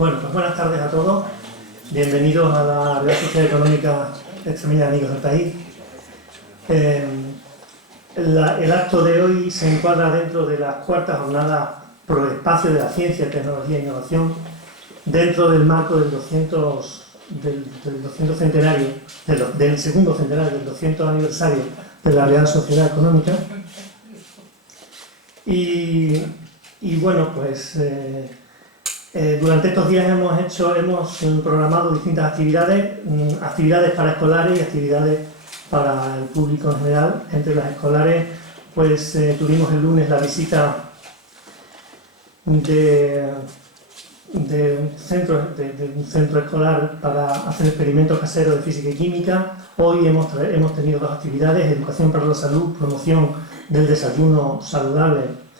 Bueno, pues buenas tardes a todos. Bienvenidos a la Real Sociedad Económica Extremeña de Amigos del País. El acto de hoy se encuadra dentro de las cuartas jornadas Pro Espacio de la Ciencia, Tecnología e Innovación, dentro del marco del 200 centenario, del segundo centenario, del 200 aniversario de la Real Sociedad Económica. Y bueno, pues durante estos días hemos programado distintas actividades para escolares y actividades para el público en general. Entre las escolares, pues tuvimos el lunes la visita de un centro escolar para hacer experimentos caseros de física y química. Hoy hemos tenido dos actividades: educación para la salud, promoción del desayuno saludable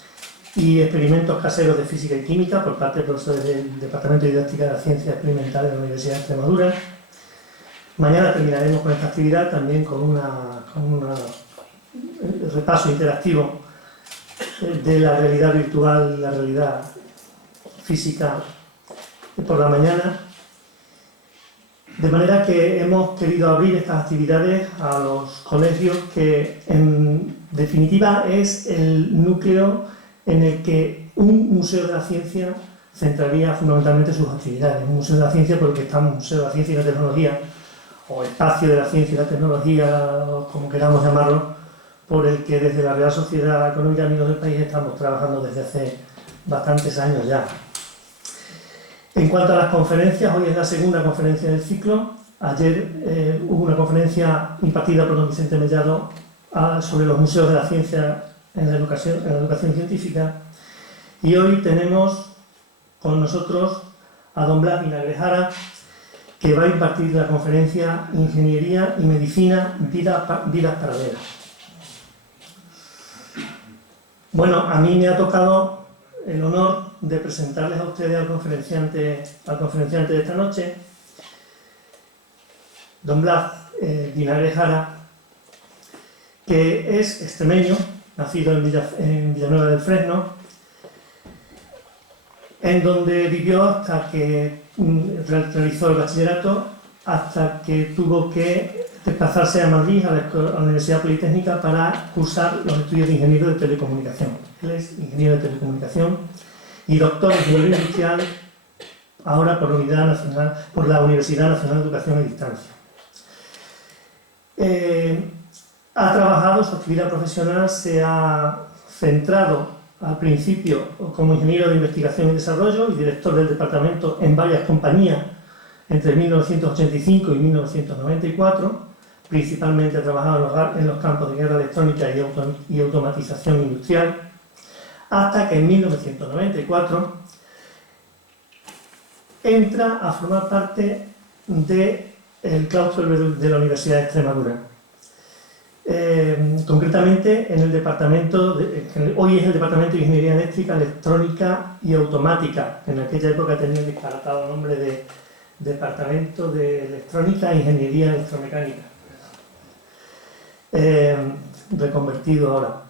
y experimentos caseros de física y química por parte de profesores del Departamento de Didáctica de la Ciencia Experimental de la Universidad de Extremadura. Mañana terminaremos con esta actividad también con un repaso interactivo de la realidad virtual y la realidad física por la mañana. De manera que hemos querido abrir estas actividades a los colegios, que en definitiva es el núcleo en el que un museo de la ciencia centraría fundamentalmente sus actividades. Un museo de la ciencia porque está un museo de la ciencia y la tecnología, o espacio de la ciencia y la tecnología, o como queramos llamarlo, por el que desde la Real Sociedad Económica de Amigos del País estamos trabajando desde hace bastantes años ya. En cuanto a las conferencias, hoy es la segunda conferencia del ciclo. Ayer hubo una conferencia impartida por don Vicente Mellado sobre los museos de la ciencia en la educación científica, y hoy tenemos con nosotros a don Blas Vinagrejara, que va a impartir la conferencia Ingeniería y Medicina, vidas paralelas. Bueno, a mí me ha tocado el honor de presentarles a ustedes al conferenciante de esta noche, don Blas Vinagrejara, que es extremeño, nacido en Villanueva del Fresno, en donde vivió hasta que realizó el bachillerato, hasta que tuvo que desplazarse a Madrid, a la Universidad Politécnica, para cursar los estudios de ingeniero de telecomunicación. Él es ingeniero de telecomunicación y doctor en ingeniería industrial, ahora por la Universidad Nacional de Educación a Distancia. Ha trabajado, su actividad profesional se ha centrado al principio como ingeniero de investigación y desarrollo y director del departamento en varias compañías entre 1985 y 1994. Principalmente ha trabajado en los campos de guerra electrónica y automatización industrial, hasta que en 1994 entra a formar parte del claustro de la Universidad de Extremadura. Concretamente en el departamento, hoy es el Departamento de Ingeniería Eléctrica, Electrónica y Automática. En aquella época tenía el disparatado nombre de Departamento de Electrónica e Ingeniería Electromecánica, reconvertido ahora.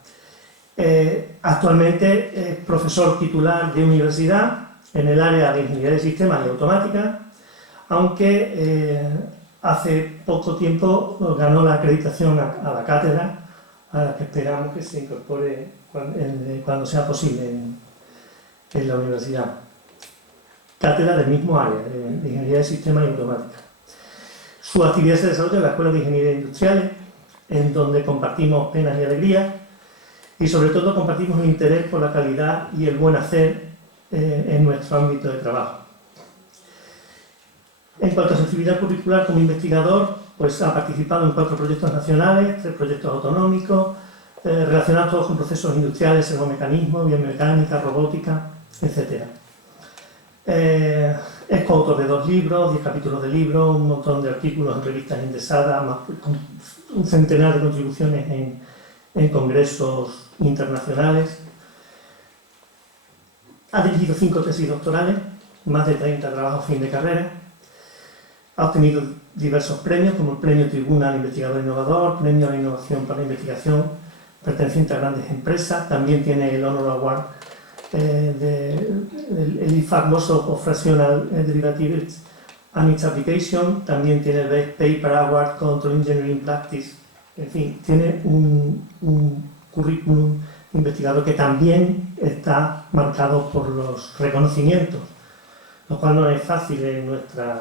Actualmente es profesor titular de universidad en el área de Ingeniería de Sistemas y Automática, aunque hace poco tiempo ganó la acreditación a la cátedra, a la que esperamos que se incorpore cuando sea posible en la universidad. Cátedra del mismo área, de Ingeniería de Sistemas y Automática. Su actividad se desarrolla en la Escuela de Ingeniería Industriales, en donde compartimos penas y alegrías, y sobre todo compartimos el interés por la calidad y el buen hacer en nuestro ámbito de trabajo. En cuanto a su actividad curricular como investigador, pues ha participado en 4 proyectos nacionales, 3 proyectos autonómicos, relacionados todos con procesos industriales, servomecanismo, biomecánica, robótica, etc. Es coautor de 2 libros, 10 capítulos de libros, un montón de artículos en revistas indexadas, un centenar de contribuciones en congresos internacionales. Ha dirigido 5 tesis doctorales, más de 30 trabajos fin de carrera. Ha obtenido diversos premios, como el Premio Tribuna al Investigador Innovador, Premio a la Innovación para la Investigación, perteneciente a grandes empresas. También tiene el Honor Award el famoso of Fractional Derivatives and its Application, también tiene el Best Paper Award Control Engineering Practice, en fin, tiene un currículum investigador que también está marcado por los reconocimientos, lo cual no es fácil en nuestra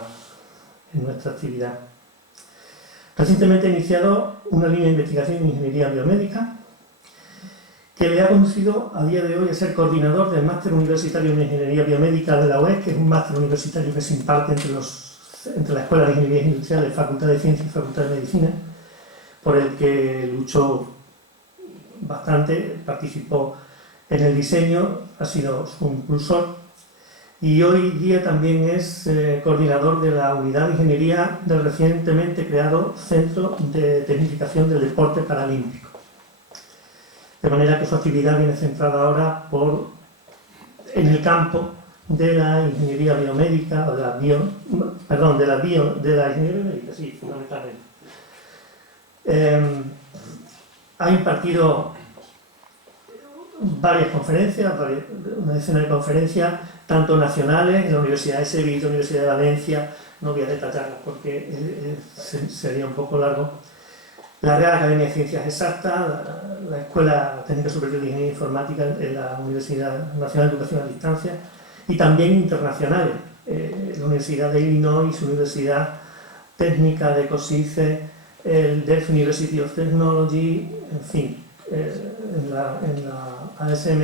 actividad. Recientemente he iniciado una línea de investigación en ingeniería biomédica que le ha conducido a día de hoy a ser coordinador del máster universitario en ingeniería biomédica de la UES, que es un máster universitario que se imparte entre la Escuela de Ingeniería Industrial, Facultad de Ciencias y Facultad de Medicina, por el que luchó bastante, participó en el diseño, ha sido su impulsor y hoy día también es coordinador de la unidad de ingeniería del recientemente creado Centro de Tecnificación del Deporte Paralímpico. De manera que su actividad viene centrada ahora en el campo de la ingeniería biomédica, o de la ingeniería biomédica, sí, fundamentalmente. Ha impartido varias conferencias, una decena de conferencias, tanto nacionales, en la Universidad de Sevilla, la Universidad de Valencia, no voy a detallarlas porque sería un poco largo, la Real Academia de Ciencias Exactas, la Escuela Técnica Superior de Ingeniería Informática en la Universidad Nacional de Educación a Distancia y también internacionales, la Universidad de Illinois, su Universidad Técnica de Cosice, el Delft University of Technology, en fin, en la ASM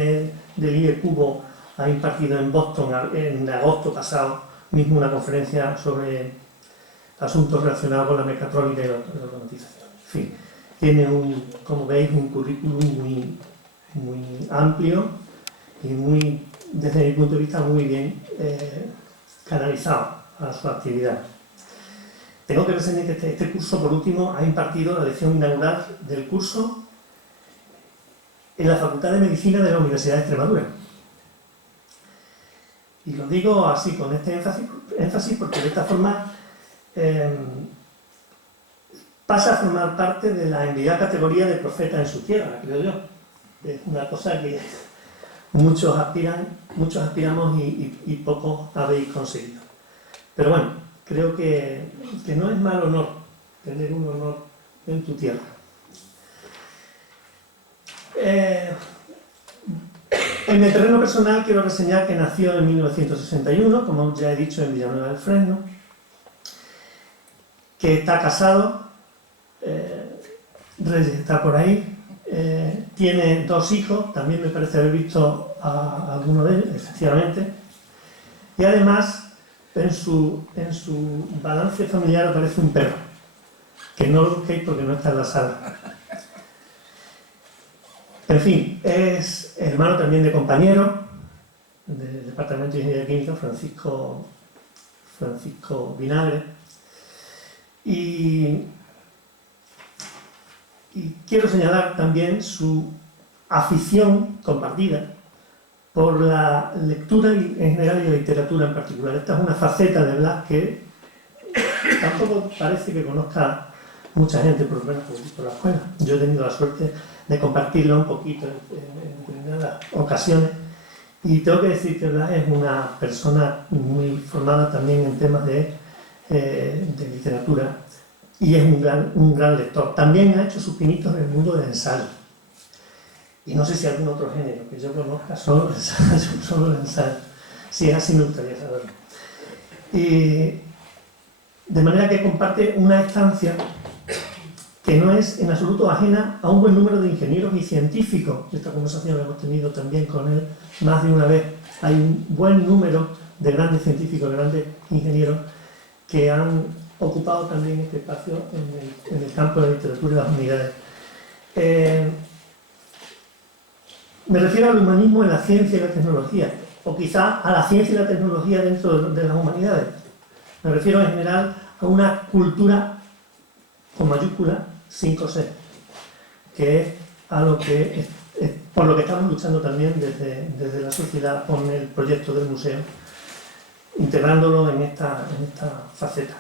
del IE Cubo ha impartido en Boston en agosto pasado mismo una conferencia sobre asuntos relacionados con la mecatrónica y la automatización. En fin, tiene como veis, un currículum muy amplio y desde mi punto de vista muy bien canalizado a su actividad. Tengo que reseñar que este curso, por último, ha impartido la lección inaugural del curso en la Facultad de Medicina de la Universidad de Extremadura. Y lo digo así, con este énfasis porque de esta forma pasa a formar parte de la envidiada categoría de profeta en su tierra, creo yo. Es una cosa que muchos aspiramos y pocos habéis conseguido. Pero bueno, creo que no es mal honor tener un honor en tu tierra. En el terreno personal quiero reseñar que nació en 1961, como ya he dicho, en Villanueva del Fresno, que está casado, Reyes está por ahí, tiene 2 hijos, también me parece haber visto a alguno de ellos, efectivamente, y además en su balance familiar aparece un perro, que no lo busquéis porque no está en la sala. En fin, es hermano también de compañero del Departamento de Ingeniería Química, Francisco Vinagre, y quiero señalar también su afición compartida por la lectura en general y la literatura en particular. Esta es una faceta de Blas que tampoco parece que conozca mucha gente, por lo menos por la escuela. Yo he tenido la suerte de compartirlo un poquito en determinadas ocasiones y tengo que decir que Blas es una persona muy formada también en temas de literatura y es un gran lector. También ha hecho sus pinitos en el mundo del ensayo y no sé si algún otro género que yo conozca, solo el ensayo. Si es así me gustaría saberlo. Y de manera que comparte una estancia que no es en absoluto ajena a un buen número de ingenieros y científicos. Esta conversación la hemos tenido también con él más de una vez. Hay un buen número de grandes científicos, grandes ingenieros que han ocupado también este espacio en el campo de la literatura y las humanidades. Me refiero al humanismo en la ciencia y la tecnología, o quizá a la ciencia y la tecnología dentro de las humanidades. Me refiero en general a una cultura con mayúscula 5C, que es a lo que por lo que estamos luchando también desde la sociedad con el proyecto del museo, integrándolo en esta faceta.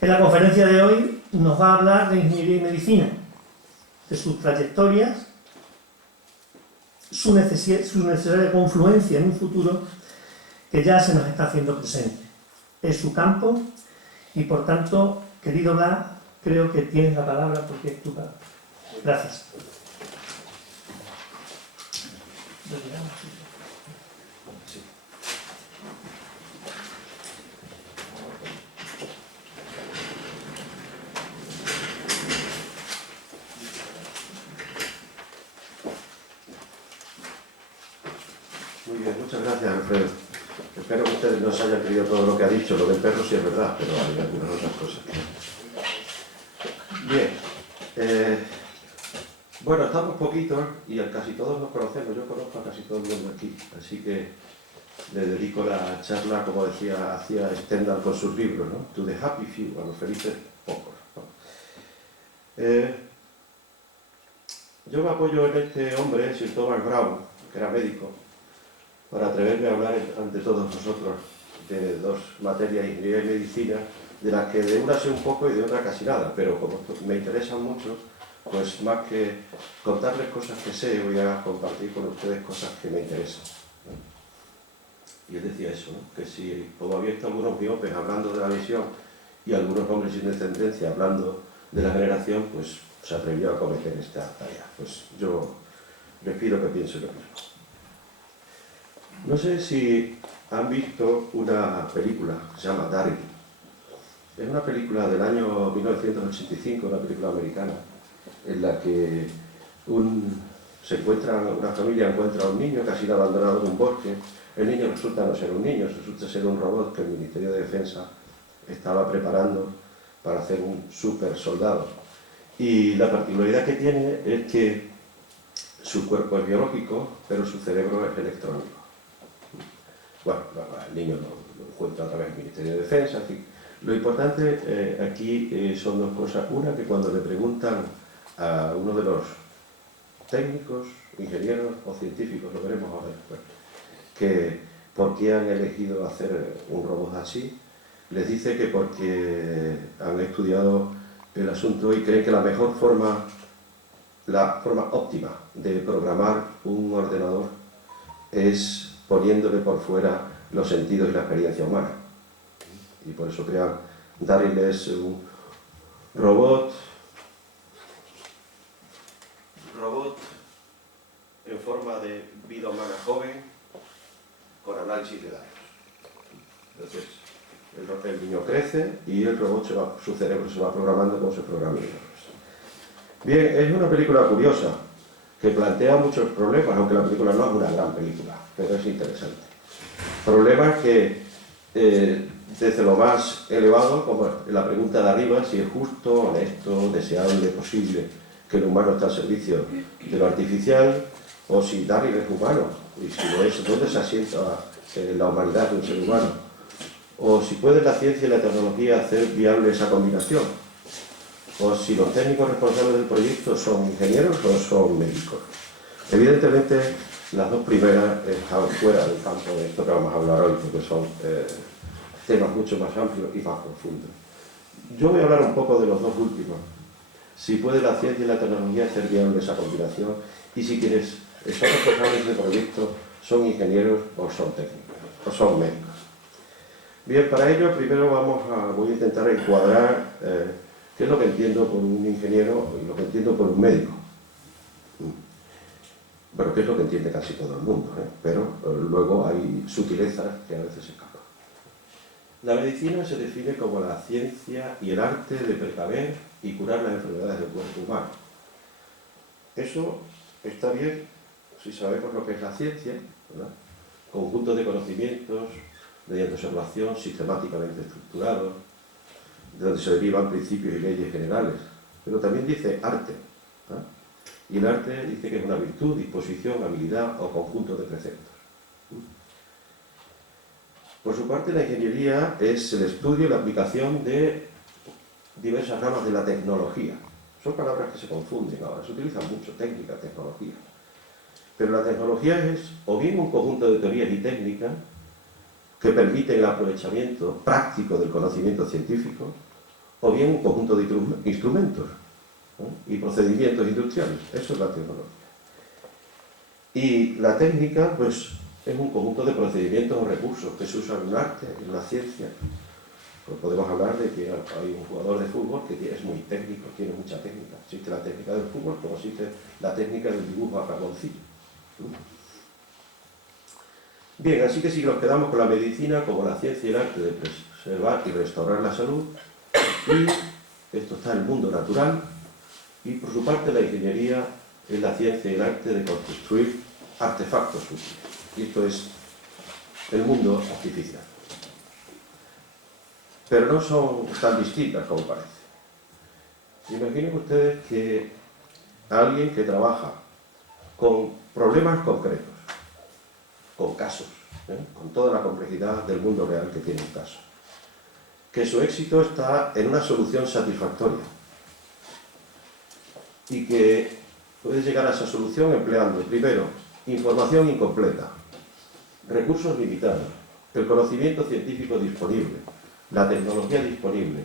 En la conferencia de hoy nos va a hablar de ingeniería y medicina, de sus trayectorias su necesaria confluencia en un futuro que ya se nos está haciendo presente. Es su campo y, por tanto, querido Blas, creo que tienes la palabra porque es tu palabra. Gracias. Muy bien, muchas gracias, Alfredo. Espero que ustedes no se hayan creído todo lo que ha dicho. Lo del perro sí es verdad, pero hay algunas otras cosas. Bien. Bueno, estamos poquitos y casi todos nos conocemos. Yo conozco a casi todo el mundo aquí, así que le dedico la charla, como hacía Stendhal con sus libros, ¿no? To the happy few, a los felices pocos, ¿no? Yo me apoyo en este hombre, Sir Thomas Browne, que era médico, para atreverme a hablar ante todos nosotros de dos materias, ingeniería y medicina, de las que de una sé un poco y de otra casi nada, pero como me interesan mucho, pues más que contarles cosas que sé, voy a compartir con ustedes cosas que me interesan, ¿no? Y él decía eso, ¿no? Que si, como había visto algunos miopes hablando de la visión y algunos hombres sin descendencia hablando de la generación, pues se atrevió a cometer esta tarea. Pues yo les pido que piensen lo mismo. No sé si han visto una película que se llama Darryl. Es una película del año 1985, una película americana, en la que una familia encuentra a un niño que ha sido abandonado en un bosque. El niño resulta no ser un niño, resulta ser un robot que el Ministerio de Defensa estaba preparando para hacer un super soldado. Y la particularidad que tiene es que su cuerpo es biológico, pero su cerebro es electrónico. Bueno, el niño lo encuentra a través del Ministerio de Defensa, en fin. Lo importante aquí son dos cosas. Una, que cuando le preguntan a uno de los técnicos, ingenieros o científicos, lo veremos ahora después, que por qué han elegido hacer un robot así, les dice que porque han estudiado el asunto y creen que la mejor forma, la forma óptima de programar un ordenador es poniéndole por fuera los sentidos y la experiencia humana. Y por eso crean Darryl. Es un robot en forma de vida humana joven con análisis de datos. Entonces, el niño crece y el robot su cerebro se va programando como se programa. Bien, es una película curiosa que plantea muchos problemas, aunque la película no es una gran película, pero es interesante. Problemas que, desde lo más elevado, como la pregunta de arriba, si es justo, honesto, deseable, posible que el humano esté al servicio de lo artificial, o si Darryl es humano, y si lo es, ¿dónde se asienta la humanidad de un ser humano? O si puede la ciencia y la tecnología hacer viable esa combinación, o si los técnicos responsables del proyecto son ingenieros o son médicos. Evidentemente, las dos primeras están fuera del campo de esto que vamos a hablar hoy, porque son temas mucho más amplios y más profundos. Yo voy a hablar un poco de los dos últimos. Si puede la ciencia y la tecnología hacer viable esa combinación, y si quienes son responsables del proyecto son ingenieros o son técnicos, o son médicos. Bien, para ello primero voy a intentar encuadrar qué es lo que entiendo por un ingeniero y lo que entiendo por un médico. Bueno, que es lo que entiende casi todo el mundo, pero luego hay sutilezas que a veces escapan. La medicina se define como la ciencia y el arte de precaver y curar las enfermedades del cuerpo humano. Eso está bien si sabemos lo que es la ciencia, ¿verdad? Conjunto de conocimientos mediante observación sistemáticamente estructurados, de donde se derivan principios y leyes generales. Pero también dice arte, ¿verdad? Y el arte dice que es una virtud, disposición, habilidad o conjunto de preceptos. Por su parte, la ingeniería es el estudio y la aplicación de diversas ramas de la tecnología. Son palabras que se confunden ahora, se utilizan mucho, técnica, tecnología. Pero la tecnología es o bien un conjunto de teorías y técnicas que permiten el aprovechamiento práctico del conocimiento científico, o bien un conjunto de instrumentos, ¿no? Y procedimientos industriales. Eso es la tecnología. Y la técnica, pues, es un conjunto de procedimientos o recursos que se usan en el arte, en la ciencia. Pues podemos hablar de que hay un jugador de fútbol que es muy técnico, tiene mucha técnica. Existe la técnica del fútbol como existe la técnica del dibujo a carboncillo. Bien, así que si nos quedamos con la medicina como la ciencia y el arte de preservar y restaurar la salud, y esto está en el mundo natural, y por su parte la ingeniería es la ciencia y el arte de construir artefactos útiles. Y esto es el mundo artificial. Pero no son tan distintas como parece. Imaginen ustedes que alguien que trabaja con problemas concretos, con casos, con toda la complejidad del mundo real que tiene un caso, que su éxito está en una solución satisfactoria y que puede llegar a esa solución empleando, primero, información incompleta, recursos limitados, el conocimiento científico disponible, la tecnología disponible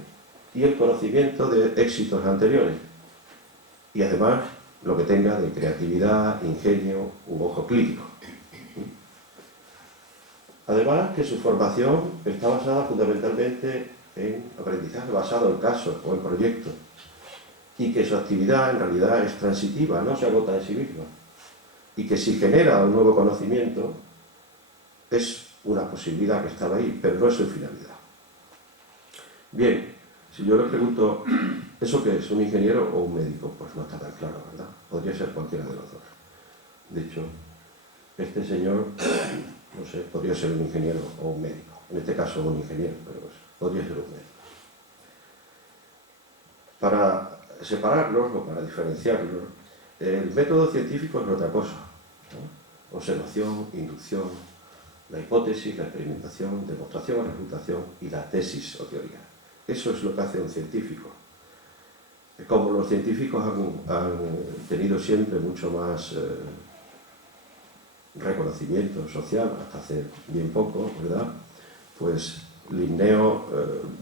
y el conocimiento de éxitos anteriores, y además lo que tenga de creatividad, ingenio u ojo clínico. Además que su formación está basada fundamentalmente en aprendizaje basado en casos o en proyectos, y que su actividad en realidad es transitiva, no se agota en sí misma, y que si genera un nuevo conocimiento es una posibilidad que estaba ahí, pero no es su finalidad. Bien, si yo le pregunto, ¿eso qué es? ¿Un ingeniero o un médico? Pues no está tan claro, ¿verdad? Podría ser cualquiera de los dos. De hecho, este señor, no sé, podría ser un ingeniero o un médico. En este caso un ingeniero, pero pues, podría ser un médico. Para separarlos o para diferenciarlos, el método científico es otra cosa, ¿no? Observación, inducción, la hipótesis, la experimentación, demostración o refutación y la tesis o teoría. Eso es lo que hace un científico. Como los científicos han tenido siempre mucho más reconocimiento social, hasta hace bien poco, ¿verdad? Pues Linneo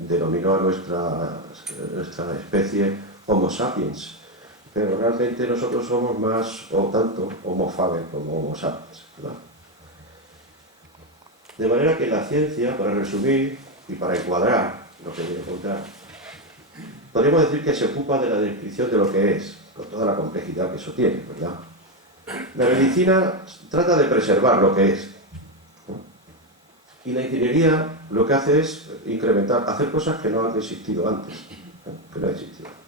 denominó a nuestra especie Homo sapiens, pero realmente nosotros somos más, o tanto, Homo faber como Homo sapiens, ¿verdad? De manera que la ciencia, para resumir y para encuadrar lo que voy a contar, podríamos decir que se ocupa de la descripción de lo que es, con toda la complejidad que eso tiene, ¿verdad? La medicina trata de preservar lo que es, ¿no? Y la ingeniería lo que hace es incrementar, hacer cosas que no han existido antes, que no han existido antes.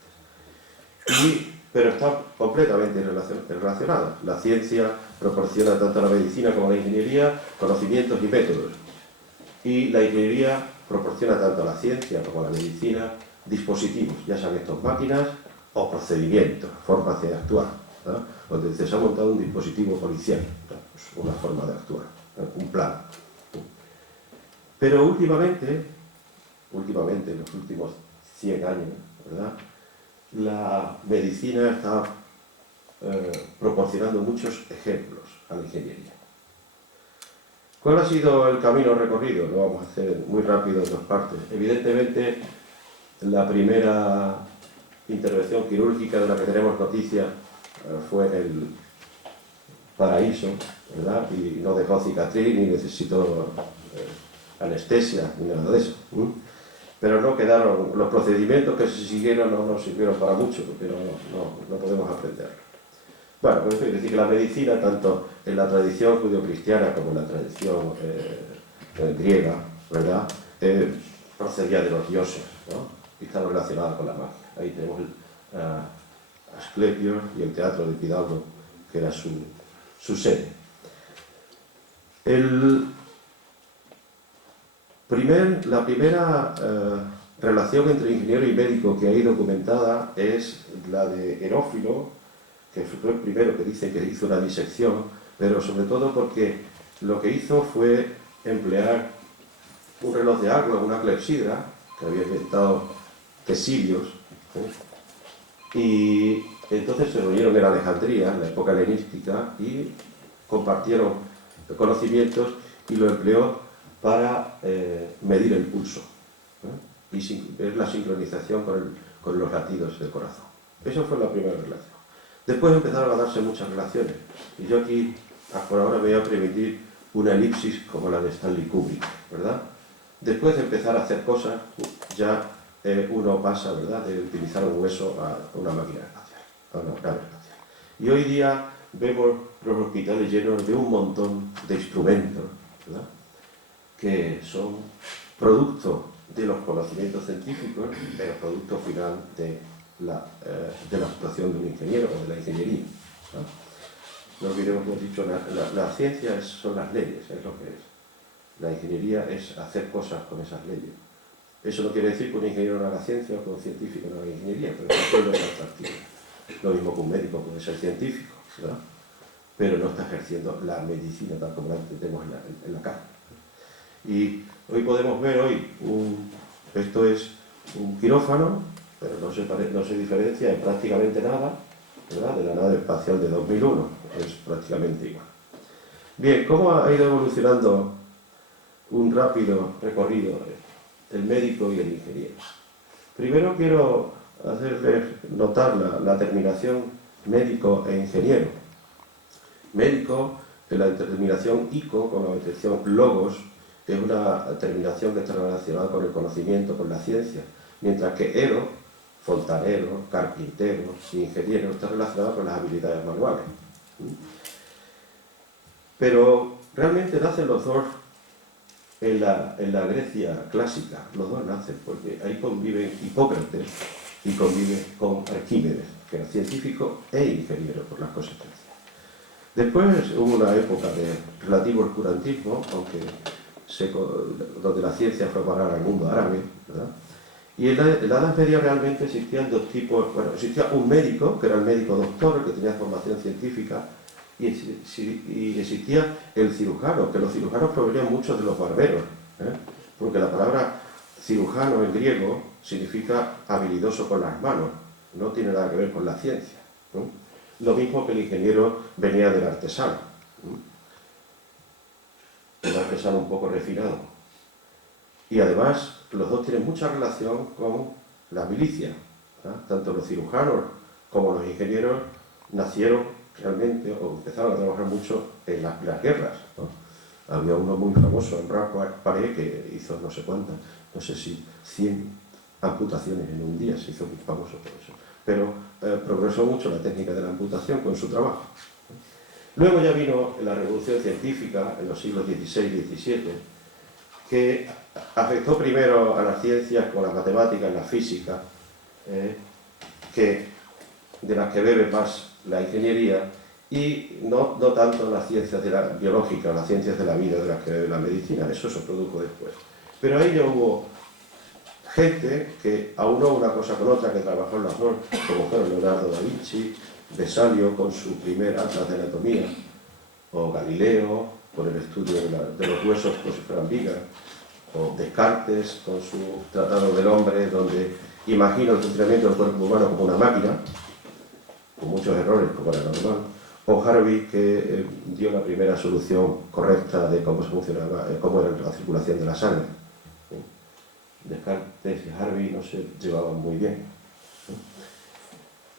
Pero están completamente relacionadas. La ciencia proporciona tanto a la medicina como a la ingeniería conocimientos y métodos. Y la ingeniería proporciona tanto a la ciencia como a la medicina dispositivos, ya sean estos máquinas o procedimientos, formas de actuar, ¿no? Donde se ha montado un dispositivo policial, ¿no? Pues una forma de actuar, ¿no? Un plan. Pero últimamente, en los últimos 100 años, ¿verdad?, la medicina está proporcionando muchos ejemplos a la ingeniería. ¿Cuál ha sido el camino recorrido? Lo vamos a hacer muy rápido en dos partes. Evidentemente, la primera intervención quirúrgica de la que tenemos noticia fue en el Paraíso, ¿verdad? Y no dejó cicatriz ni necesitó anestesia ni nada de eso. Pero no quedaron, los procedimientos que se siguieron no nos sirvieron para mucho, porque no podemos aprenderlo. Bueno, pues es decir que la medicina, tanto en la tradición judeocristiana como en la tradición griega, ¿verdad?, procedía de los dioses, ¿no? Y estaba relacionada con la magia. Ahí tenemos Asclepio y el teatro de Epidaulo, que era su sede. La primera relación entre ingeniero y médico que hay documentada es la de Herófilo, que fue el primero que dice que hizo una disección, pero sobre todo porque lo que hizo fue emplear un reloj de agua, una clepsidra, que había inventado Tesilios, y entonces se reunieron en Alejandría, en la época helenística, y compartieron conocimientos y lo empleó para medir el pulso, y ver la sincronización con los latidos del corazón. Eso fue la primera relación. Después empezaron a darse muchas relaciones, y yo aquí por ahora me voy a permitir una elipsis como la de Stanley Kubrick, ¿verdad? Después de empezar a hacer cosas, ya uno pasa, ¿verdad?, de utilizar un hueso a una máquina espacial, a una nave espacial. Y hoy día vemos los hospitales llenos de un montón de instrumentos, ¿verdad?, que son producto de los conocimientos científicos, pero producto final de la actuación de un ingeniero o de la ingeniería, ¿no? No olvidemos que hemos dicho, la ciencia son las leyes, es lo que es. La ingeniería es hacer cosas con esas leyes. Eso no quiere decir que un ingeniero no haga ciencia o que un científico no haga ingeniería, pero eso no es atractivo. Lo mismo que un médico puede ser científico, ¿verdad?, pero no está ejerciendo la medicina tal como la entendemos en la cara. Y hoy podemos ver, esto es un quirófano, pero no se diferencia en prácticamente nada, ¿verdad?, de la nave espacial de 2001, es prácticamente igual. Bien, ¿cómo ha ido evolucionando un rápido recorrido el médico y el ingeniero? Primero quiero hacerles notar la terminación médico e ingeniero. Médico, en la terminación ico, con la excepción logos, es una terminación que está relacionada con el conocimiento, con la ciencia, mientras que ero, fontanero, carpintero, ingeniero, está relacionado con las habilidades manuales. Pero realmente nacen los dos en la Grecia clásica, los dos nacen, porque ahí conviven Hipócrates y convive con Arquímedes, que era científico e ingeniero por las cosas que hacía. Después hubo una época de relativo oscurantismo, donde la ciencia fue a parar al mundo árabe, ¿verdad? Y en la Edad Media realmente existían dos tipos. Bueno, existía un médico, que era el médico doctor, el que tenía formación científica, y existía el cirujano, que los cirujanos provenían mucho de los barberos, porque la palabra cirujano en griego significa habilidoso con las manos, no tiene nada que ver con la ciencia, ¿no? Lo mismo que el ingeniero venía del artesano, un artesano un poco refinado. Y además, los dos tienen mucha relación con la milicia, ¿no? Tanto los cirujanos como los ingenieros nacieron realmente, o empezaron a trabajar mucho en las guerras, ¿no? Había uno muy famoso, Emperor Paré, que hizo no sé cuántas, no sé si 100 amputaciones en un día, se hizo muy famoso por eso. Pero progresó mucho la técnica de la amputación con su trabajo. Luego ya vino la revolución científica en los siglos XVI y XVII, que afectó primero a las ciencias como las matemáticas, la física, de las que bebe más la ingeniería, y no tanto las ciencias biológicas, las ciencias de la vida, de las que bebe la medicina. Eso se produjo después. Pero ahí ya hubo gente que aunó una cosa con otra, que trabajó en las dos, como fueron Leonardo da Vinci, Vesalio con su primer atlas de anatomía, o Galileo con el estudio de los huesos como si fueran vigas, o Descartes con su Tratado del Hombre, donde imagina el funcionamiento del cuerpo humano como una máquina, con muchos errores como era normal, o Harvey, que dio la primera solución correcta de cómo se funcionaba, cómo era la circulación de la sangre. Descartes y Harvey no se llevaban muy bien.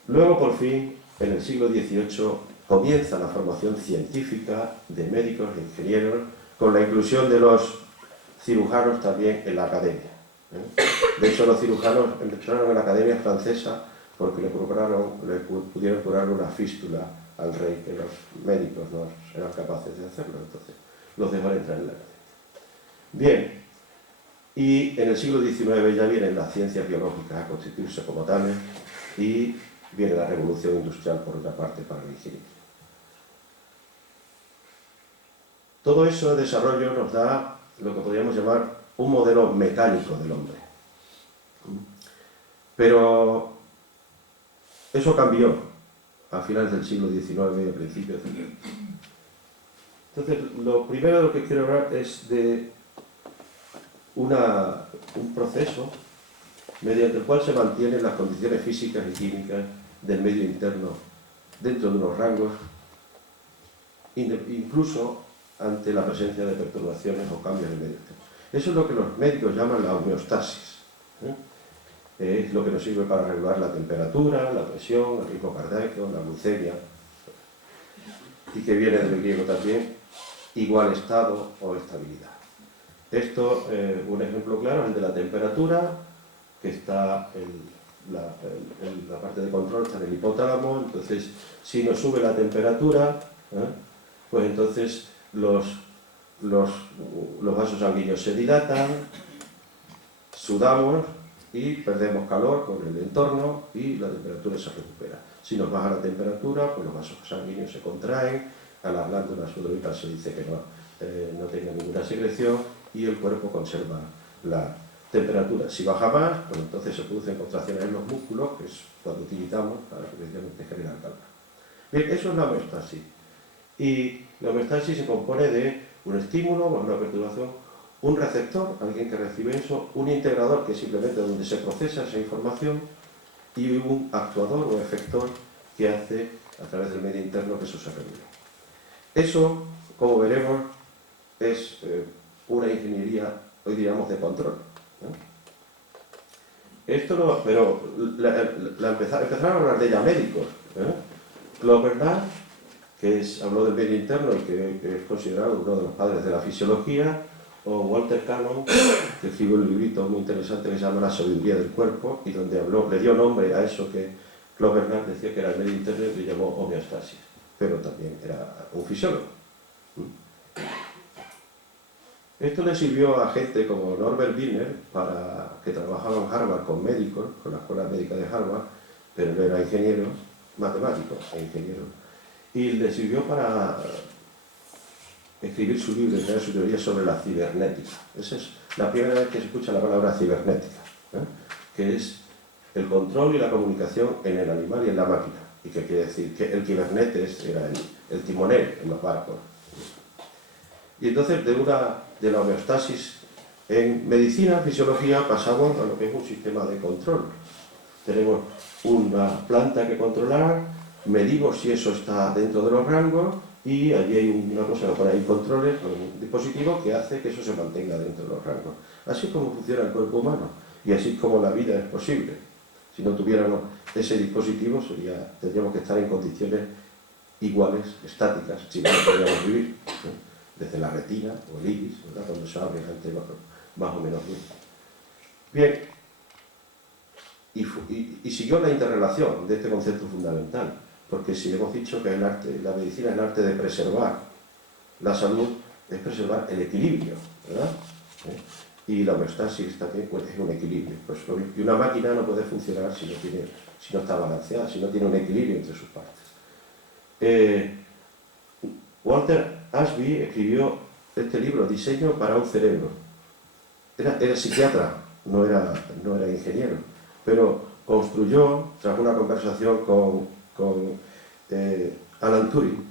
Luego, por fin, en el siglo XVIII, comienza la formación científica de médicos e ingenieros, con la inclusión de los cirujanos también en la academia. De hecho, los cirujanos entraron en la academia francesa porque le pudieron curar una fístula al rey, que los médicos no eran capaces de hacerlo, entonces los dejaron entrar en la academia. Bien, y en el siglo XIX ya vienen las ciencias biológicas a constituirse como tales, y viene la revolución industrial por otra parte para la ingeniería. Todo eso de desarrollo nos da lo que podríamos llamar un modelo mecánico del hombre. Pero eso cambió a finales del siglo XIX y a principios del XX. Entonces, lo primero de lo que quiero hablar es de un proceso mediante el cual se mantienen las condiciones físicas y químicas del medio interno dentro de unos rangos, incluso ante la presencia de perturbaciones o cambios en el medio interno. Eso es lo que los médicos llaman la homeostasis. Es lo que nos sirve para regular la temperatura, la presión, el ritmo cardíaco, la glucemia. y que viene del griego también, igual estado o estabilidad. Esto, un ejemplo claro es el de la temperatura, que está en la parte de control, está en el hipotálamo. Entonces, si nos sube la temperatura, pues entonces los vasos sanguíneos se dilatan, sudamos y perdemos calor con el entorno y la temperatura se recupera. Si nos baja la temperatura, pues los vasos sanguíneos se contraen, a las glándulas sudoríparas se dice que no tenga ninguna secreción y el cuerpo conserva la temperatura. Si baja más, pues entonces se producen contracciones en los músculos, que es cuando utilizamos para precisamente generar calor. Bien, eso es la homeostasis. Y la homeostasis se compone de un estímulo, una perturbación, un receptor, alguien que recibe eso, un integrador, que es simplemente donde se procesa esa información, y un actuador o efector que hace a través del medio interno que eso se regule. Eso, como veremos, es una ingeniería, hoy diríamos, de control. Pero empezaron a hablar de ella médicos. Clopernard, que habló del medio interno y que es considerado uno de los padres de la fisiología, o Walter Cannon, que escribió un librito muy interesante que se llama La sabiduría del cuerpo, y donde le dio nombre a eso que Clopernard decía que era el medio interno y le llamó homeostasis, pero también era un fisiólogo. Esto le sirvió a gente como Norbert Wiener, que trabajaba en Harvard con médicos, con la escuela médica de Harvard, pero él era ingeniero, matemático e ingeniero, y le sirvió para escribir su libro y crear su teoría sobre la cibernética. Esa es la primera vez que se escucha la palabra cibernética, que es el control y la comunicación en el animal y en la máquina, y que quiere decir que el cibernetes era el timonel en los barcos. Y entonces de la homeostasis en medicina, fisiología, pasamos a lo que es un sistema de control. Tenemos una planta que controlar, medimos si eso está dentro de los rangos y allí hay una cosa que pone ahí controles, un dispositivo que hace que eso se mantenga dentro de los rangos. Así es como funciona el cuerpo humano y así es como la vida es posible. Si no tuviéramos ese dispositivo tendríamos que estar en condiciones iguales, estáticas, si no podríamos vivir, desde la retina o el iris, ¿verdad? Cuando se abre la gente más o menos bien. Y siguió la interrelación de este concepto fundamental, porque si hemos dicho que la medicina es el arte de preservar la salud, es preservar el equilibrio, ¿verdad? Y la homeostasis también es un equilibrio. Pues, y una máquina no puede funcionar si no está balanceada, si no tiene un equilibrio entre sus partes. Walter Ashby escribió este libro, Diseño para un cerebro. Era psiquiatra, no era ingeniero, pero construyó, tras una conversación con Alan Turing,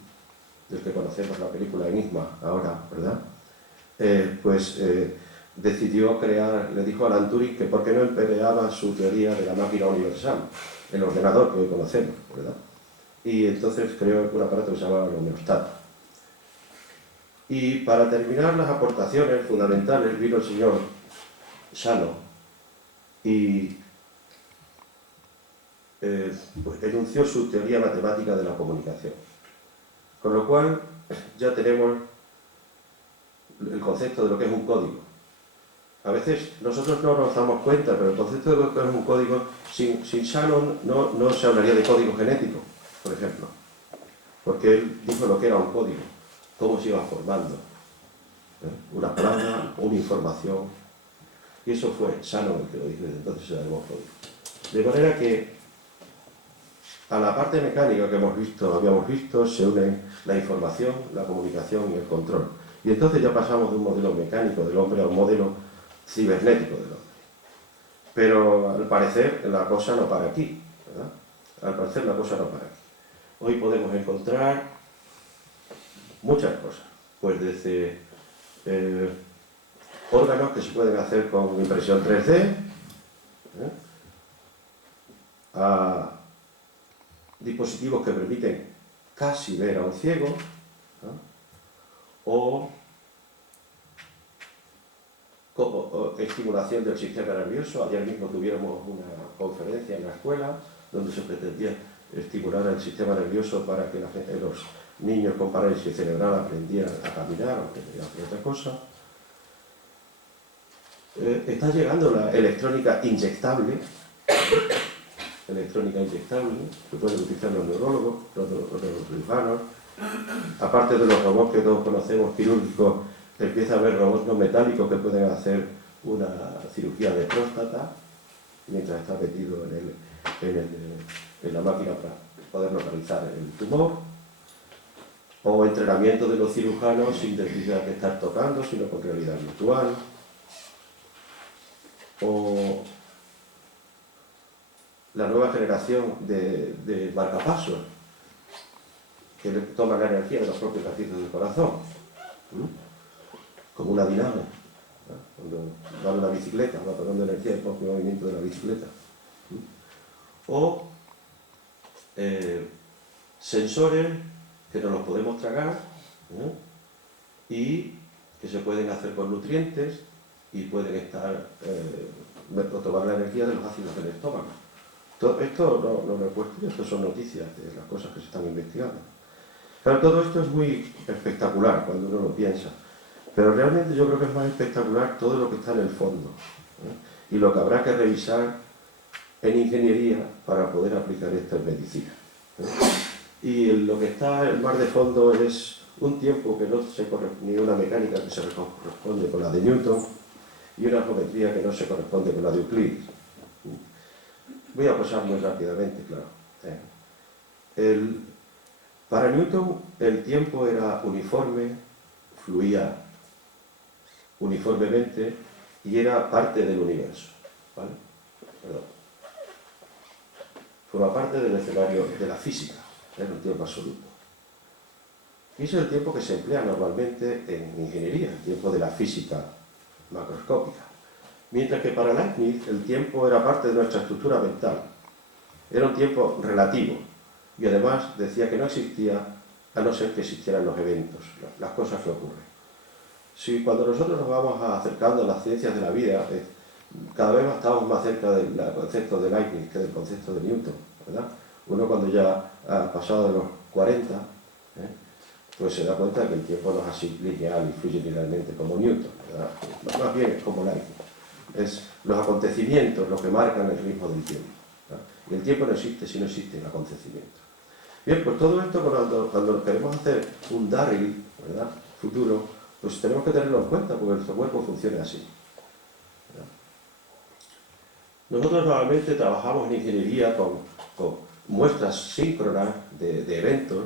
del que conocemos la película Enigma ahora, ¿verdad? Decidió le dijo a Alan Turing que por qué no empleaba su teoría de la máquina universal, el ordenador que hoy conocemos, ¿verdad? Y entonces creó un aparato que se llamaba el homeostato. Y para terminar las aportaciones fundamentales vino el señor Shannon y enunció su teoría matemática de la comunicación. Con lo cual ya tenemos el concepto de lo que es un código. A veces nosotros no nos damos cuenta, pero el concepto de lo que es un código, sin Shannon no se hablaría de código genético, por ejemplo, porque él dijo lo que era un código, cómo se iba formando, una plaga, una información, y eso fue Shannon el que lo dijo, y desde entonces se llamó código. De manera que a la parte mecánica que habíamos visto, se unen la información, la comunicación y el control. Y entonces ya pasamos de un modelo mecánico del hombre a un modelo cibernético del hombre. Pero al parecer la cosa no para aquí, ¿verdad? Al parecer la cosa no para aquí. Hoy podemos encontrar muchas cosas, pues desde órganos que se pueden hacer con impresión 3D, a dispositivos que permiten casi ver a un ciego, o estimulación del sistema nervioso. Ayer mismo tuviéramos una conferencia en la escuela donde se pretendía estimular el sistema nervioso para que niños con parálisis cerebral aprendieran a caminar o aprendieran a hacer otra cosa. Está llegando la electrónica inyectable, que pueden utilizar los neurólogos, los cirujanos. Aparte de los robots que todos conocemos, quirúrgicos, empieza a haber robots no metálicos que pueden hacer una cirugía de próstata mientras está metido en la máquina para poder localizar el tumor. O entrenamiento de los cirujanos sin necesidad de estar tocando, sino con realidad virtual. O la nueva generación de marcapasos que toman la energía de los propios latidos del corazón, como una dinamo. Cuando va en la bicicleta, va tomando energía del propio movimiento de la bicicleta. O sensores que nos los podemos tragar y que se pueden hacer con nutrientes y pueden estar tomar la energía de los ácidos del estómago. Esto no lo he puesto, esto son noticias de las cosas que se están investigando. Claro, todo esto es muy espectacular cuando uno lo piensa, pero realmente yo creo que es más espectacular todo lo que está en el fondo, y lo que habrá que revisar en ingeniería para poder aplicar esto en medicina. Y lo que está en el mar de fondo es un tiempo que no se corresponde, ni una mecánica que se corresponde con la de Newton, y una geometría que no se corresponde con la de Euclides. Voy a pasar muy rápidamente, claro. Para Newton el tiempo era uniforme, fluía uniformemente y era parte del universo. ¿Vale? Perdón. Forma parte del escenario de la física, era un tiempo absoluto. Y ese es el tiempo que se emplea normalmente en ingeniería, el tiempo de la física macroscópica. Mientras que para Leibniz el tiempo era parte de nuestra estructura mental. Era un tiempo relativo y además decía que no existía a no ser que existieran los eventos, las cosas que ocurren. Si cuando nosotros nos vamos acercando a las ciencias de la vida, cada vez estamos más cerca del concepto de Leibniz que del concepto de Newton, ¿verdad? Uno cuando ya ha pasado de los 40, pues se da cuenta que el tiempo no es así lineal y fluye linealmente como Newton, ¿verdad? Más bien es como Leibniz. Es los acontecimientos los que marcan el ritmo del tiempo, ¿verdad? Y el tiempo no existe si no existe el acontecimiento. Bien, pues todo esto cuando queremos hacer un Darryl, ¿verdad?, futuro, pues tenemos que tenerlo en cuenta porque nuestro cuerpo funciona así, ¿verdad? Nosotros normalmente trabajamos en ingeniería con muestras síncronas de eventos.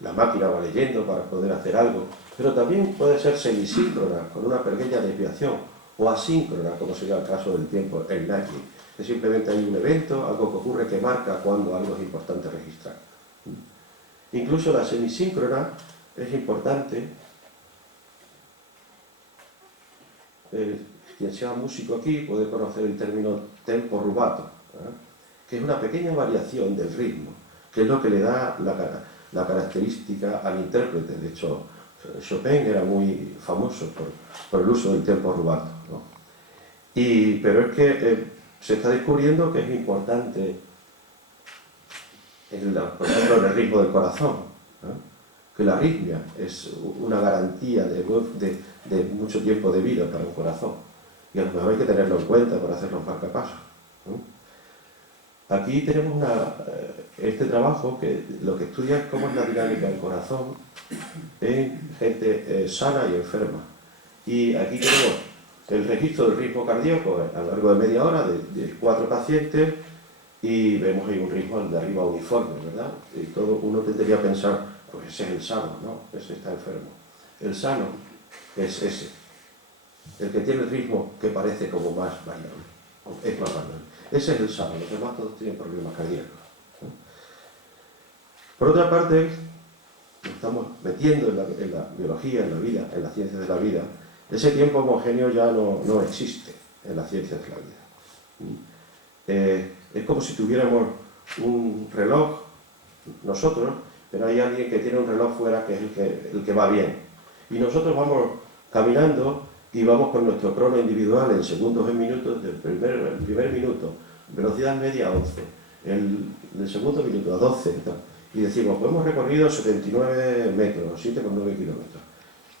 La máquina va leyendo para poder hacer algo, pero también puede ser semisíncrona, con una pequeña desviación, o asíncrona, como sería el caso del tiempo en Leibniz, que simplemente hay un evento, algo que ocurre que marca cuando algo es importante registrar. Incluso la semisíncrona es importante. Quien sea músico aquí puede conocer el término tempo rubato, ¿verdad?, que es una pequeña variación del ritmo, que es lo que le da la característica al intérprete. De hecho, Chopin era muy famoso por el uso del tempo rubato, ¿no? Pero es que se está descubriendo que es importante, por ejemplo, en el ritmo del corazón, ¿no?, que la arritmia es una garantía de mucho tiempo de vida para un corazón. Y a lo mejor hay que tenerlo en cuenta para hacer los marcapasos, ¿no? Aquí tenemos este trabajo que lo que estudia es cómo es la dinámica del corazón en gente sana y enferma. Y aquí tenemos el registro del ritmo cardíaco a lo largo de media hora de 4 pacientes y vemos ahí un ritmo de arriba uniforme, ¿verdad? Y uno tendría a pensar, pues ese es el sano, ¿no? Ese está enfermo. El sano es ese, el que tiene el ritmo que parece como más variable, es más variable. Ese es el sano, los demás todos tienen problemas cardíacos, ¿no? Por otra parte, nos estamos metiendo en la biología, en la vida, en las ciencias de la vida. Ese tiempo homogéneo ya no existe en las ciencias de la vida. Es como si tuviéramos un reloj, nosotros, pero hay alguien que tiene un reloj fuera que es el que va bien. Y nosotros vamos caminando y vamos con nuestro crono individual en segundos, en minutos, el primer minuto, velocidad media a 11, el segundo minuto a 12, y decimos, pues hemos recorrido 79 metros, 7,9 kilómetros.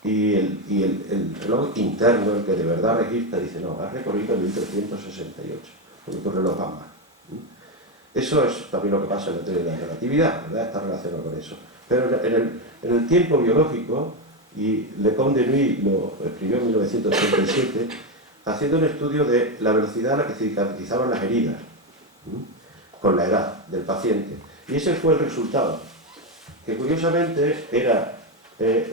Y el reloj interno, el que de verdad registra, dice, no, has recorrido 1368, porque tu reloj va mal. Eso es también lo que pasa en la teoría de la relatividad, ¿verdad? Está relacionado con eso. Pero en el tiempo biológico, y Le Conte lo escribió en 1937, haciendo un estudio de la velocidad a la que cicatrizaban las heridas, con la edad del paciente. Y ese fue el resultado, que curiosamente era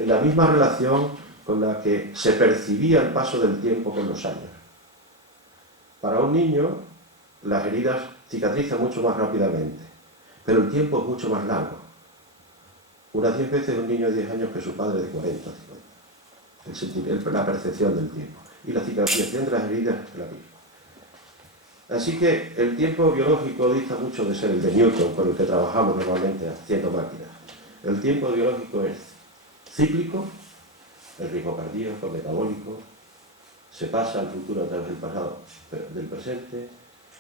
la misma relación con la que se percibía el paso del tiempo con los años. Para un niño, las heridas cicatrizan mucho más rápidamente, pero el tiempo es mucho más largo. Unas 10 veces un niño de 10 años que su padre de 40 o 50. La percepción del tiempo. Y la cicatrización de las heridas es la misma. Así que el tiempo biológico dista mucho de ser el de Newton, con el que trabajamos normalmente haciendo máquinas. El tiempo biológico es cíclico, el ritmo cardíaco, metabólico, se pasa al futuro a través del pasado, del presente,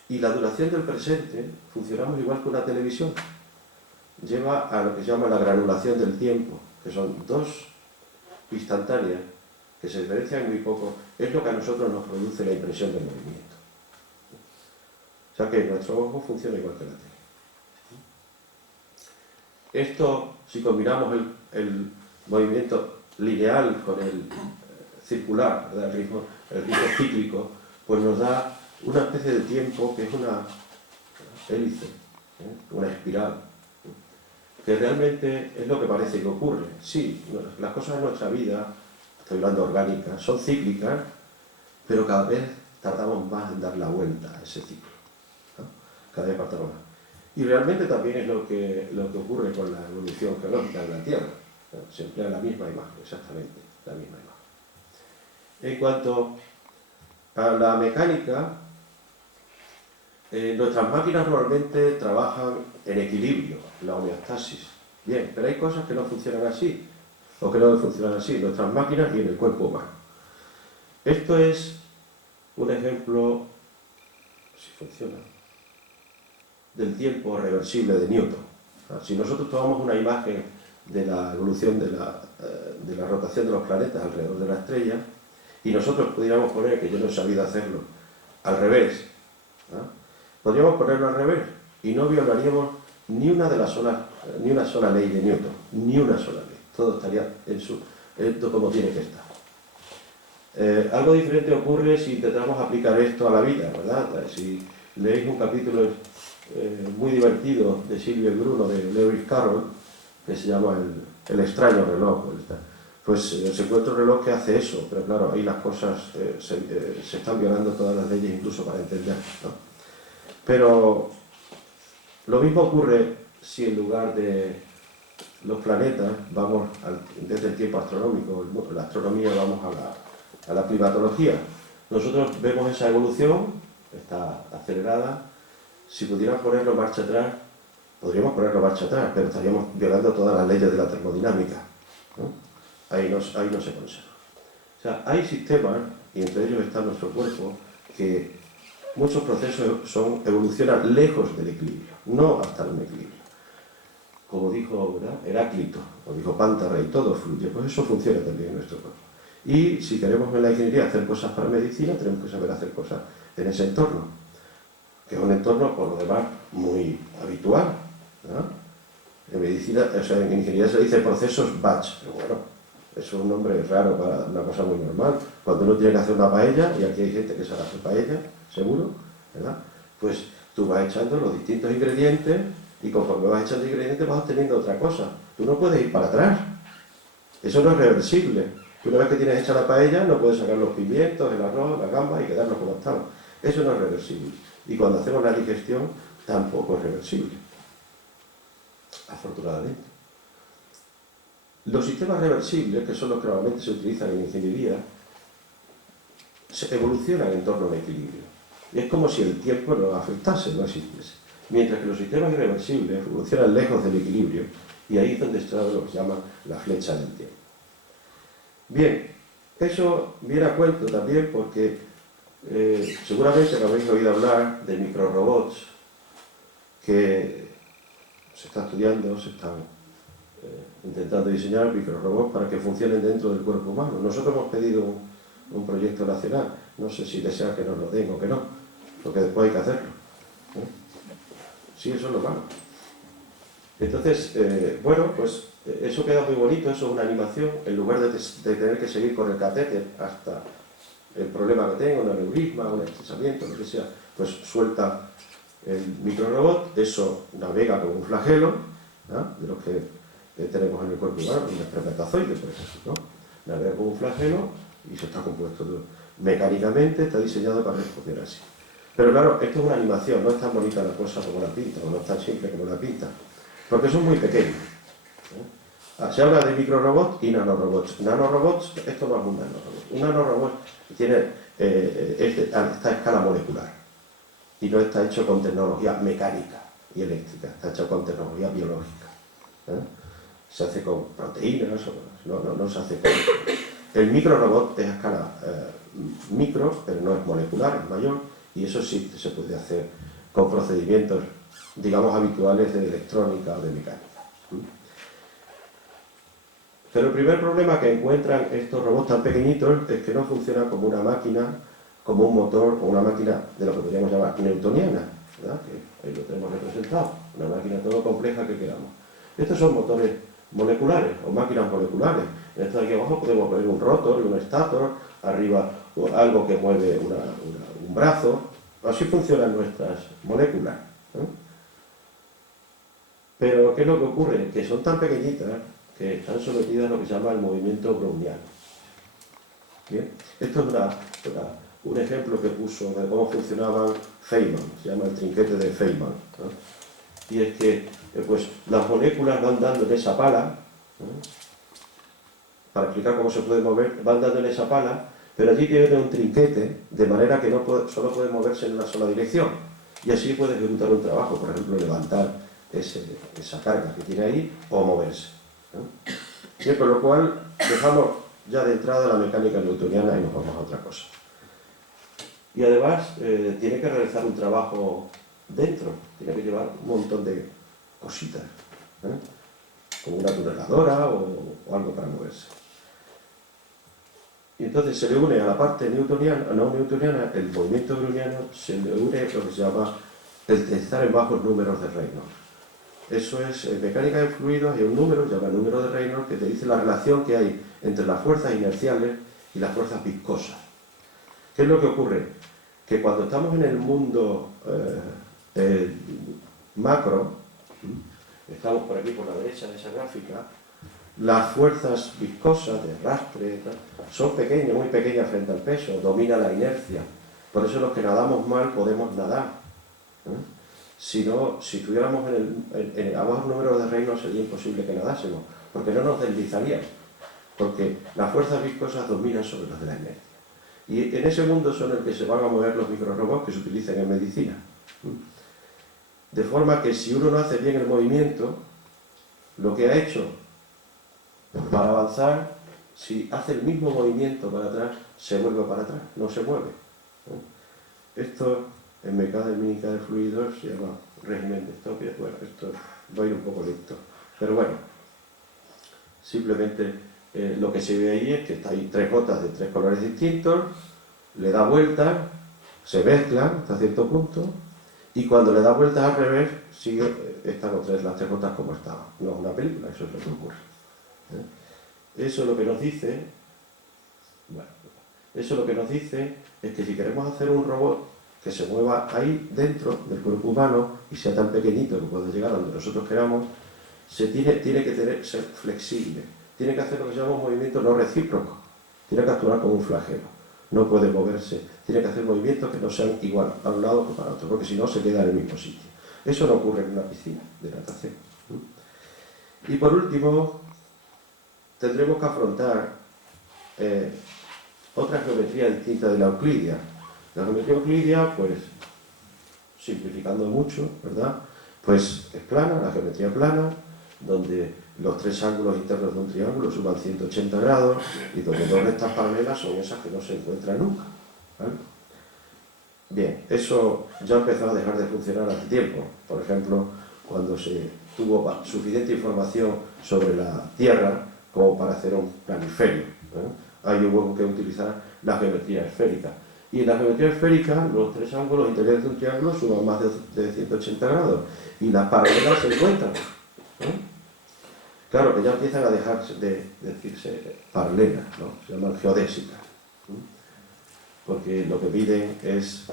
y la duración del presente, funcionamos igual que una televisión, lleva a lo que se llama la granulación del tiempo, que son dos instantáneas que se diferencian muy poco, es lo que a nosotros nos produce la impresión del movimiento. O sea que nuestro ojo funciona igual que la tele. Esto, si combinamos el movimiento lineal con el circular, ¿verdad? El ritmo cíclico, pues nos da una especie de tiempo que es una hélice, una espiral, que realmente es lo que parece que ocurre. Sí, las cosas de nuestra vida, estoy hablando orgánicas, son cíclicas, pero cada vez tardamos más en dar la vuelta a ese ciclo, ¿no? Cada vez faltamos más. Y realmente también es lo que ocurre con la evolución geológica de la Tierra, ¿no? Se emplea la misma imagen, exactamente la misma imagen. En cuanto a la mecánica, nuestras máquinas normalmente trabajan en equilibrio, la homeostasis. Bien, pero hay cosas que no funcionan así, o que no funcionan así, en nuestras máquinas y en el cuerpo humano. Esto es un ejemplo, si funciona, del tiempo reversible de Newton. Si nosotros tomamos una imagen de la evolución de la rotación de los planetas alrededor de la estrella, y nosotros pudiéramos poner, que yo no he sabido hacerlo, al revés, ¿no? Podríamos ponerlo al revés y no violaríamos ni una sola ley de Newton, ni una sola ley. Todo estaría como tiene que estar. Algo diferente ocurre si intentamos aplicar esto a la vida, ¿verdad? Si leéis un capítulo muy divertido de Silvio y Bruno de Lewis Carroll, que se llama El extraño reloj, pues se encuentra un reloj que hace eso, pero claro, ahí las cosas se están violando todas las leyes incluso para entender, ¿no? Pero lo mismo ocurre si en lugar de los planetas vamos desde el tiempo astronómico, la astronomía, vamos a la climatología. Nosotros vemos esa evolución, está acelerada. Si pudiéramos ponerlo marcha atrás, podríamos ponerlo marcha atrás, pero estaríamos violando todas las leyes de la termodinámica, ¿no? Ahí no se conserva. O sea, hay sistemas, y entre ellos está nuestro cuerpo, que muchos procesos evolucionan lejos del equilibrio, no hasta un equilibrio. Como dijo, ¿verdad?, Heráclito, o dijo Pántarrey, todo fluye, pues eso funciona también en nuestro cuerpo. Y si queremos en la ingeniería hacer cosas para medicina, tenemos que saber hacer cosas en ese entorno, que es un entorno, por lo demás, muy habitual, ¿no? En medicina, o sea, en ingeniería se dice procesos batch, pero bueno, eso es un nombre raro para una cosa muy normal. Cuando uno tiene que hacer una paella, y aquí hay gente que sabe hacer paella, seguro, ¿verdad? Pues tú vas echando los distintos ingredientes y conforme vas echando ingredientes vas obteniendo otra cosa. Tú no puedes ir para atrás. Eso no es reversible. Una vez que tienes hecha la paella no puedes sacar los pimientos, el arroz, la gamba y quedarnos como estamos. Eso no es reversible. Y cuando hacemos la digestión tampoco es reversible. Afortunadamente. Los sistemas reversibles, que son los que normalmente se utilizan en ingeniería, se evolucionan en torno al equilibrio. Y es como si el tiempo no afectase, no existiese. Mientras que los sistemas irreversibles evolucionan lejos del equilibrio, y ahí es donde está lo que se llama la flecha del tiempo. Bien, eso viene a cuento también porque seguramente lo habéis oído hablar de microrobots que se está estudiando, se están intentando diseñar microrobots para que funcionen dentro del cuerpo humano. Nosotros hemos pedido un proyecto nacional, no sé si desea que nos lo den o que no, porque después hay que hacerlo. Sí, eso es lo malo. Entonces, bueno, pues eso queda muy bonito, eso es una animación, en lugar de tener que seguir con el catéter hasta el problema que tengo, un aneurisma, un estresamiento, lo que sea, pues suelta el microrobot, eso navega con un flagelo, ¿no?, de los que tenemos en el cuerpo humano, un espermatozoide, por ejemplo, ¿no? Navega con un flagelo y eso está compuesto mecánicamente, está diseñado para responder así. Pero claro, esto es una animación, no es tan bonita la cosa como la pinta, o no es tan simple como la pinta, porque son muy pequeños. Se habla de microrobots y nanorobots. Nanorobots, esto no es un nanorobot. Un nanorobot tiene esta escala molecular y no está hecho con tecnología mecánica y eléctrica, está hecho con tecnología biológica. Se hace con proteínas, no se hace con... El microrobot es a escala micro, pero no es molecular, es mayor, y eso sí se puede hacer con procedimientos, digamos, habituales de electrónica o de mecánica. Pero el primer problema que encuentran estos robots tan pequeñitos es que no funcionan como una máquina, como un motor o una máquina de lo que podríamos llamar newtoniana, ¿verdad? Que ahí lo tenemos representado, una máquina todo compleja que queramos. Estos son motores moleculares o máquinas moleculares. En esto de aquí abajo podemos ver un rotor y un estator, arriba algo que mueve un brazo. Así funcionan nuestras moléculas, ¿eh? Pero ¿qué es lo que ocurre? Que son tan pequeñitas que están sometidas a lo que se llama el movimiento browniano. ¿Bien? Esto es un ejemplo que puso de cómo funcionaba Feynman, se llama el trinquete de Feynman, ¿no? Y es que pues, las moléculas van dando en esa pala, ¿no?, para explicar cómo se puede mover, van dando en esa pala, pero allí tiene un trinquete, de manera que solo puede moverse en una sola dirección. Y así puede ejecutar un trabajo, por ejemplo, levantar esa carga que tiene ahí, o moverse, ¿no? Bien, con lo cual dejamos ya de entrada la mecánica newtoniana y nos vamos a otra cosa. Y además tiene que realizar un trabajo dentro, tiene que llevar un montón de cositas, como una tuneladora o algo para moverse. Y entonces se le une a la parte newtoniana, no newtoniana, el movimiento browniano, se le une lo que se llama el estar en bajos números de Reynolds. Eso es, en mecánica de fluidos hay un número, se llama el número de Reynolds, que te dice la relación que hay entre las fuerzas inerciales y las fuerzas viscosas. ¿Qué es lo que ocurre? Que cuando estamos en el mundo macro, estamos por aquí por la derecha de esa gráfica, las fuerzas viscosas de arrastre son pequeñas, muy pequeñas frente al peso, domina la inercia. Por eso los que nadamos mal podemos nadar. Si tuviéramos a bajos números de Reynolds sería imposible que nadásemos, porque no nos deslizaríamos, porque las fuerzas viscosas dominan sobre las de la inercia. Y en ese mundo son el que se van a mover los microrobots que se utilizan en medicina. De forma que si uno no hace bien el movimiento, lo que ha hecho para avanzar, si hace el mismo movimiento para atrás, se vuelve para atrás, no se mueve. Esto en mecánica de fluidos se llama régimen de Stokes. Bueno, esto va a ir un poco lento, pero bueno, simplemente lo que se ve ahí es que hay tres gotas de tres colores distintos, le da vueltas, se mezclan hasta cierto punto, y cuando le da vueltas al revés, están las tres gotas como estaban. No es una película, eso es lo que ocurre. Eso lo que nos dice, bueno, eso lo que nos dice es que si queremos hacer un robot que se mueva ahí dentro del cuerpo humano y sea tan pequeñito que pueda llegar a donde nosotros queramos, tiene que ser flexible, tiene que hacer lo que se llama un movimiento no recíproco, tiene que actuar como un flagelo, no puede moverse, tiene que hacer movimientos que no sean igual a un lado que para otro, porque si no se queda en el mismo sitio. Eso no ocurre en una piscina de natación. Y por último, tendremos que afrontar otra geometría distinta de la euclidia. La geometría euclidia, pues, simplificando mucho, ¿verdad?, pues es plana, la geometría plana, donde los tres ángulos internos de un triángulo suman 180 grados y donde dos rectas paralelas son esas que no se encuentran nunca, ¿vale? Bien, eso ya empezó a dejar de funcionar hace tiempo. Por ejemplo, cuando se tuvo suficiente información sobre la Tierra como para hacer un planisferio. Ahí hubo que utilizar la geometría esférica. Y en la geometría esférica, los tres ángulos interiores de un triángulo suman más de 180 grados. Y las paralelas se encuentran. Claro, que ya empiezan a dejarse de decirse paralelas, ¿no? Se llaman geodésicas. Porque lo que piden es,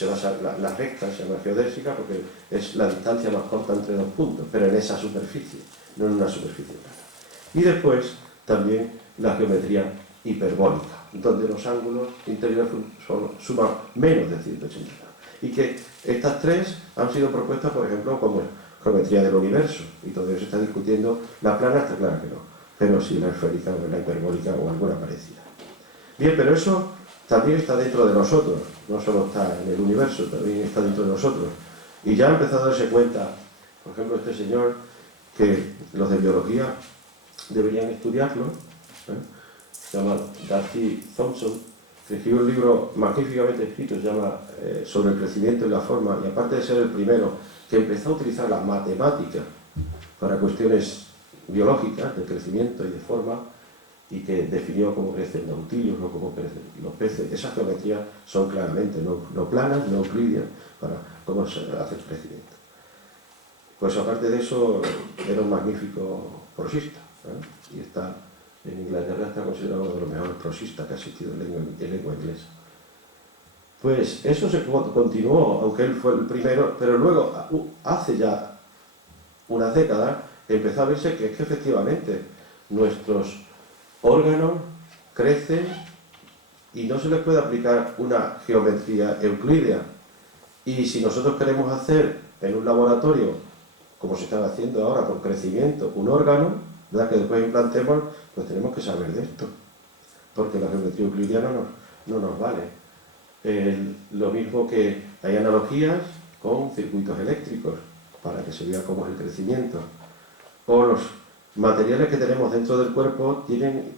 la recta se llama geodésica porque es la distancia más corta entre dos puntos, pero en esa superficie, no en una superficie plana. Y después también la geometría hiperbólica, donde los ángulos interiores suman menos de 180 grados. Y que estas tres han sido propuestas, por ejemplo, como geometría del universo, y todavía se está discutiendo. La plana está clara que no, pero sí la esférica o la hiperbólica o alguna parecida. Bien, pero eso también está dentro de nosotros, no solo está en el universo, también está dentro de nosotros. Y ya ha empezado a darse cuenta, por ejemplo, este señor, que los de biología deberían estudiarlo, se llama Darcy Thompson, que escribió un libro magníficamente escrito, se llama Sobre el crecimiento y la forma, y aparte de ser el primero que empezó a utilizar las matemáticas para cuestiones biológicas, de crecimiento y de forma, y que definió cómo crecen los nautilus o cómo crecen los peces. Esas geometrías son claramente no planas, no euclidianas, para cómo se hace el crecimiento. Pues aparte de eso, era un magnífico prosista, y está en Inglaterra, está considerado uno de los mejores prosistas que ha existido en lengua inglesa. Pues eso se continuó, aunque él fue el primero, pero luego, hace ya unas décadas, empezó a verse que efectivamente nuestros órganos crecen y no se les puede aplicar una geometría euclídea. Y si nosotros queremos hacer en un laboratorio, como se está haciendo ahora con crecimiento, un órgano, ¿verdad?, que después implantemos, pues tenemos que saber de esto, porque la geometría euclidiana no nos vale. Lo mismo que hay analogías con circuitos eléctricos, para que se vea cómo es el crecimiento. O los materiales que tenemos dentro del cuerpo tienen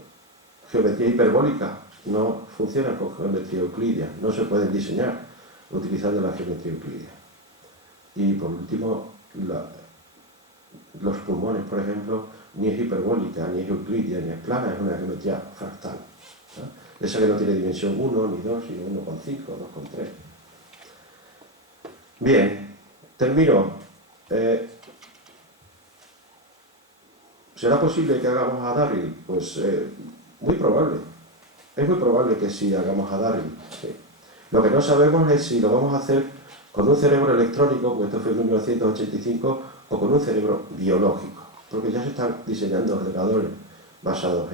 geometría hiperbólica, no funcionan con geometría euclídea, no se pueden diseñar utilizando la geometría euclídea. Y por último, los pulmones, por ejemplo, ni es hiperbólica, ni es euclídea, ni es plana, es una geometría fractal, ¿no? Esa que no tiene dimensión 1 ni 2, sino 1,5 o 2,3. Bien, termino. ¿Será posible que hagamos a Darryl? Pues muy probable. Es muy probable que sí hagamos a Darryl. Sí. Lo que no sabemos es si lo vamos a hacer con un cerebro electrónico, pues esto fue en 1985, o con un cerebro biológico, porque ya se están diseñando ordenadores basados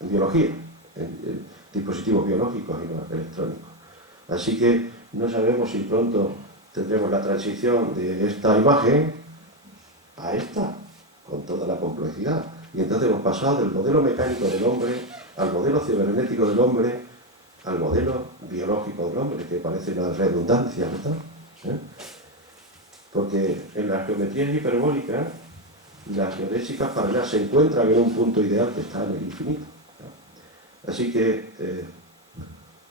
en biología, en dispositivos biológicos y no electrónicos. Así que no sabemos si pronto tendremos la transición de esta imagen a esta, con toda la complejidad. Y entonces hemos pasado del modelo mecánico del hombre al modelo cibernético del hombre, al modelo biológico del hombre, que parece una redundancia, ¿verdad? Porque en las geometrías hiperbólicas, las geodésicas paralelas se encuentran en un punto ideal que está en el infinito. Así que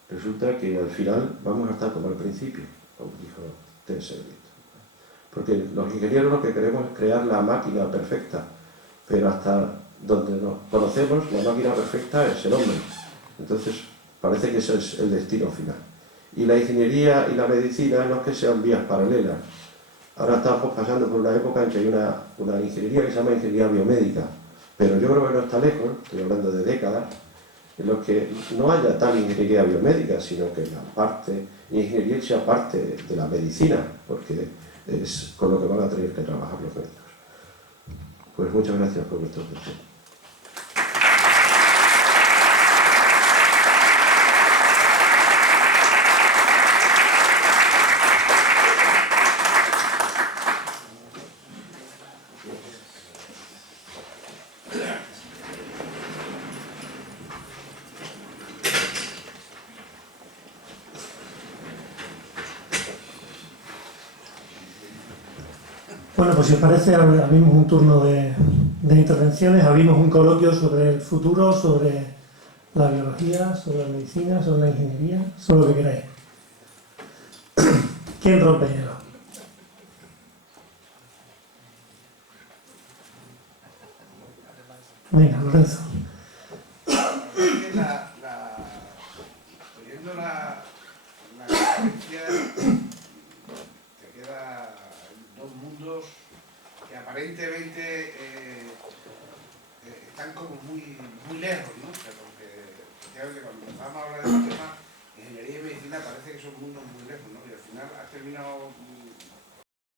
resulta que al final vamos a estar como al principio, como dijo Tenservit. Porque los ingenieros lo que queremos es crear la máquina perfecta, pero hasta donde nos conocemos, la máquina perfecta es el hombre. Entonces parece que ese es el destino final. Y la ingeniería y la medicina no es que sean vías paralelas. Ahora estamos pasando por una época en que hay una ingeniería que se llama ingeniería biomédica, pero yo creo que no está lejos, estoy hablando de décadas, en los que no haya tal ingeniería biomédica, sino que la parte ingeniería sea parte de la medicina, porque es con lo que van a tener que trabajar los médicos. Pues muchas gracias por vuestra atención. Bueno, pues si os parece, abrimos un turno de intervenciones, abrimos un coloquio sobre el futuro, sobre la biología, sobre la medicina, sobre la ingeniería, sobre lo que queráis. ¿Quién rompe hielo? Venga, Lorenzo. Oyendo la conferencia, te queda dos mundos que aparentemente están como muy lejos, ¿no? Pero que cuando empezamos a hablar de los temas, ingeniería y medicina parece que son mundos muy lejos, ¿no? Y al final has terminado